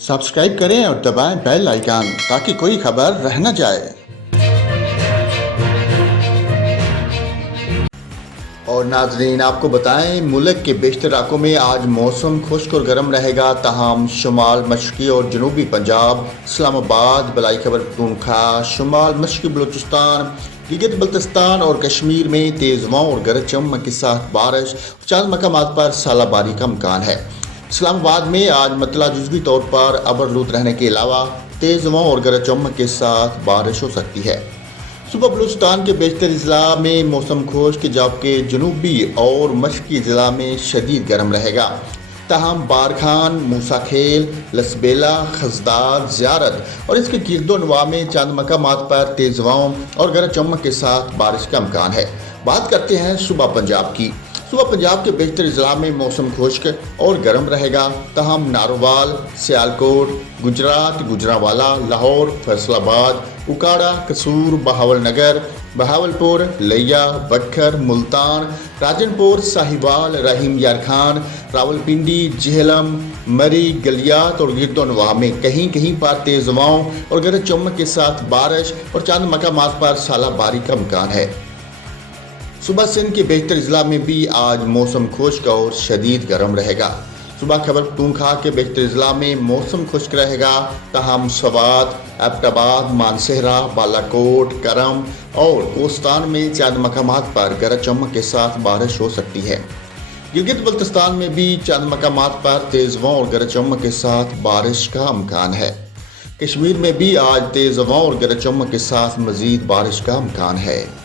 Subscribe करें और दबाएं बेल आइकन ताकि कोई खबर रह न जाए। और नाजरीन, आपको बताएं, मुल्क के बेशतर इलाकों में आज मौसम खुश्क और गर्म रहेगा। तहम शुमाल मशरकी और जनूबी पंजाब, इस्लामाबाद, बलाई खैबर पख्तूनख्वा, शुमाल मशरकी बलूचिस्तान, गिलगित बल्तिस्तान और कश्मीर में तेज़ हवाओं और गरज चमक के साथ बारिश और चंद मकामात पर सालाबारी का इम्कान है। इस्लामाबाद में आज मतला जुज़वी तौर पर अबरलूद रहने के अलावा तेज़ हवाओं और गरज चमक के साथ बारिश हो सकती है। सुबह बलूचिस्तान के बेशतर अजला में मौसम खुश्क, जबकि जनूबी और मशरकी अजला में शदीद गर्म रहेगा। तहम बारखान, मूसा खेल, लसबेला, खजदार, ज़ियारत और इसके गिरदोनवा में चंद मकामात पर तेज़ हवाओं और गरज चमक के साथ बारिश का इम्कान है। बात करते हैं सुबह पंजाब की। सुबह पंजाब के बेशतर अजला में मौसम खुश्क और गर्म रहेगा। तहम नारोवाल, सियालकोट, गुजरात, गुजरांवाला, लाहौर, फैसलाबाद, उकाड़ा, कसूर, बहावलनगर, बहावलपुर, लिया, बटखर, मुल्तान, राजनपुर, साहिवाल, रहीम यार खान, रावलपिंडी, झेलम, मरी, गलियात और गिरदोनवा में कहीं कहीं पर तेज़ हवाओं और गरज चमक के साथ बारिश और चंद मकामात पर सालाबारी का इम्कान है। सुबह सिंध के बेशतर अजला में भी आज मौसम खुश्क और शदीद गर्म रहेगा। सुबह खैबर पख्तूनख्वा के बेशतर अजला में मौसम खुश्क रहेगा। तहम सवात, एबटाबाद, मानसहरा, बालाकोट, करम और कोस्तान में चंद मकामात पर गरज चमक के साथ बारिश हो सकती है। गिलगित बल्तिस्तान में भी चंद मकामात पर तेज़ हवाओं और गरज चमक के साथ बारिश का इम्कान है। कश्मीर में भी आज तेज़ हवाओं और गरज चमक के साथ मज़ीद बारिश का इम्कान है।